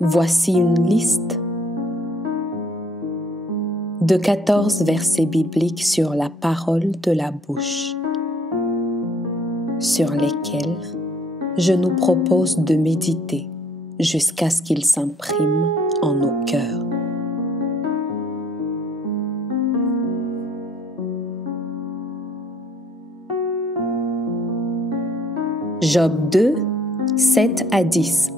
Voici une liste de 14 versets bibliques sur la parole de la bouche, sur lesquels je nous propose de méditer jusqu'à ce qu'ils s'impriment en nos cœurs. Job 2, 7 à 10.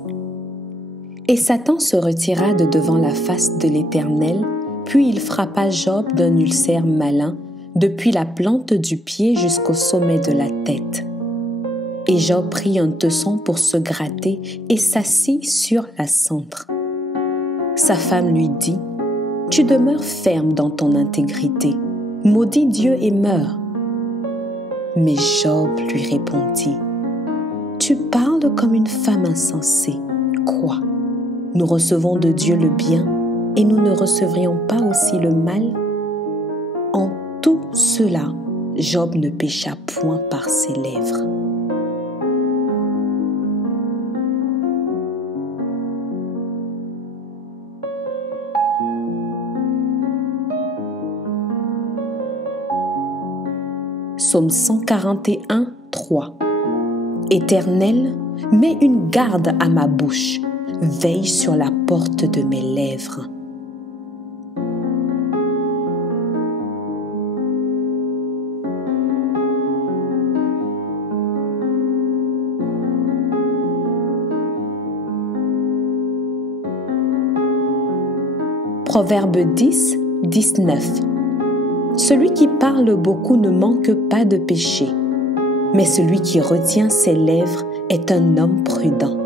Et Satan se retira de devant la face de l'Éternel, puis il frappa Job d'un ulcère malin, depuis la plante du pied jusqu'au sommet de la tête. Et Job prit un tesson pour se gratter et s'assit sur la cendre. Sa femme lui dit, « Tu demeures ferme dans ton intégrité, maudis Dieu et meurs. » Mais Job lui répondit, « Tu parles comme une femme insensée. Quoi? Nous recevons de Dieu le bien et nous ne recevrions pas aussi le mal? » En tout cela, Job ne pécha point par ses lèvres. Psaume 141, 3. Éternel, mets une garde à ma bouche, veille sur la porte de mes lèvres. Proverbe 10, 19. Celui qui parle beaucoup ne manque pas de péché, mais celui qui retient ses lèvres est un homme prudent.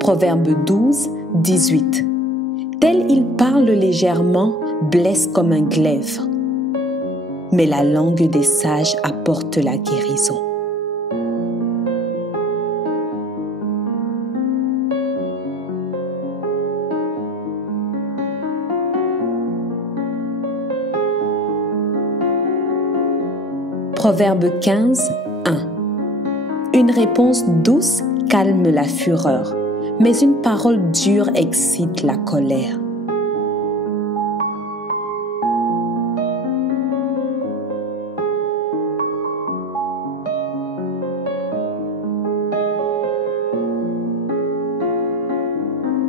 Proverbe 12, 18. Tel il parle légèrement, blesse comme un glaive, mais la langue des sages apporte la guérison. Proverbe 15, 1. Une réponse douce calme la fureur, mais une parole dure excite la colère.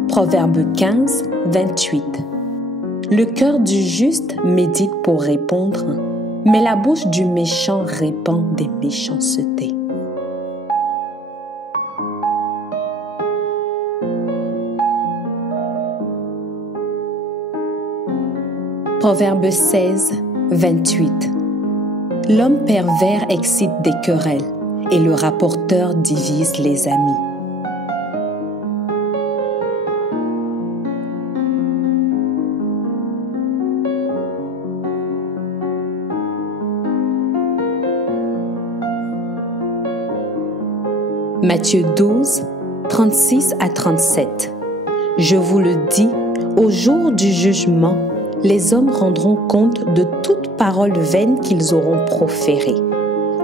Proverbe 15, 28. Le cœur du juste médite pour répondre, mais la bouche du méchant répand des méchancetés. Proverbe 16, 28. L'homme pervers excite des querelles et le rapporteur divise les amis. Matthieu 12, 36 à 37. Je vous le dis, au jour du jugement, les hommes rendront compte de toute parole vaine qu'ils auront proférée.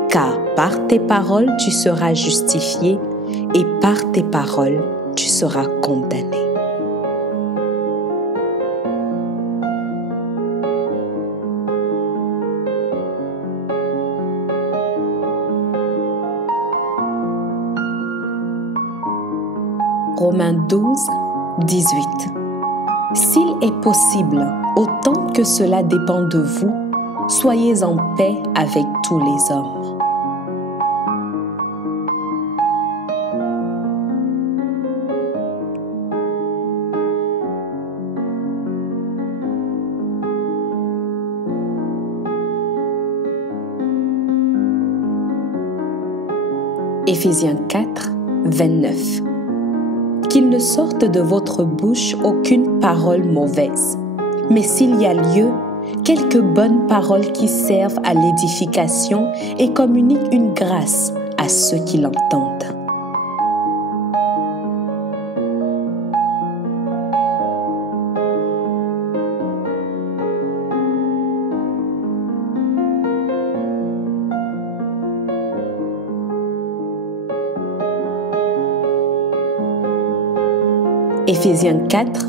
Car par tes paroles tu seras justifié et par tes paroles tu seras condamné. Romains 12, 18. S'il est possible, autant que cela dépend de vous, soyez en paix avec tous les hommes. Éphésiens 4, 29. Qu'il ne sorte de votre bouche aucune parole mauvaise, mais s'il y a lieu, quelques bonnes paroles qui servent à l'édification et communiquent une grâce à ceux qui l'entendent. Éphésiens 4,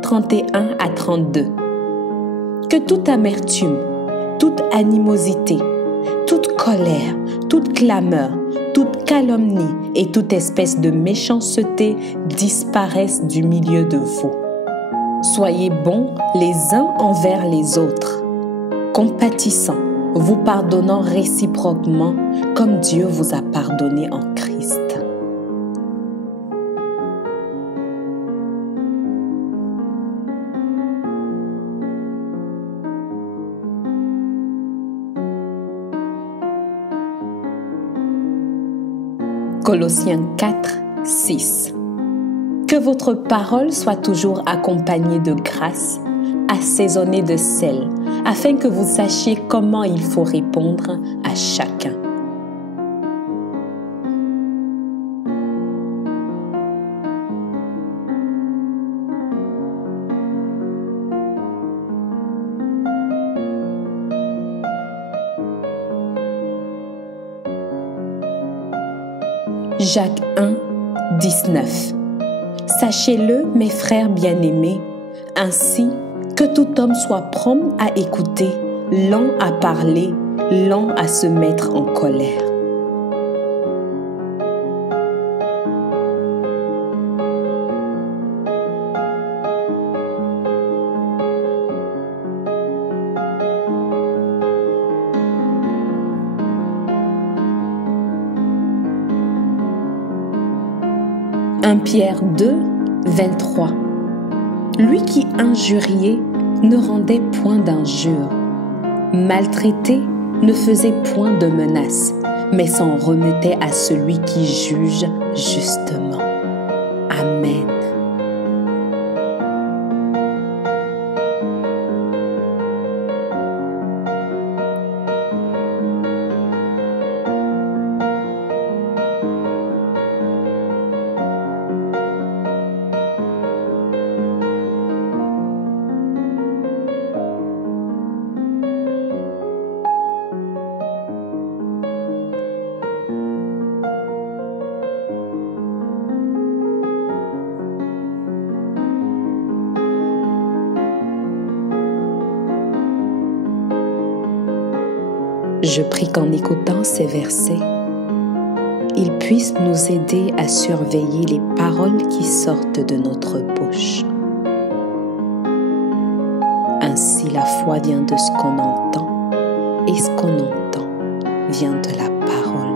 31 à 32. Que toute amertume, toute animosité, toute colère, toute clameur, toute calomnie et toute espèce de méchanceté disparaissent du milieu de vous. Soyez bons les uns envers les autres, compatissants, vous pardonnant réciproquement comme Dieu vous a pardonné en Christ. Colossiens 4, 6. Que votre parole soit toujours accompagnée de grâce, assaisonnée de sel, afin que vous sachiez comment il faut répondre à chacun. Jacques 1, 19. Sachez-le, mes frères bien-aimés, ainsi que tout homme soit prompt à écouter, lent à parler, lent à se mettre en colère. Pierre 2, 23. Lui qui injuriait ne rendait point d'injure, maltraité ne faisait point de menaces, mais s'en remettait à celui qui juge justement. Amen. Je prie qu'en écoutant ces versets, ils puissent nous aider à surveiller les paroles qui sortent de notre bouche. Ainsi, la foi vient de ce qu'on entend, et ce qu'on entend vient de la parole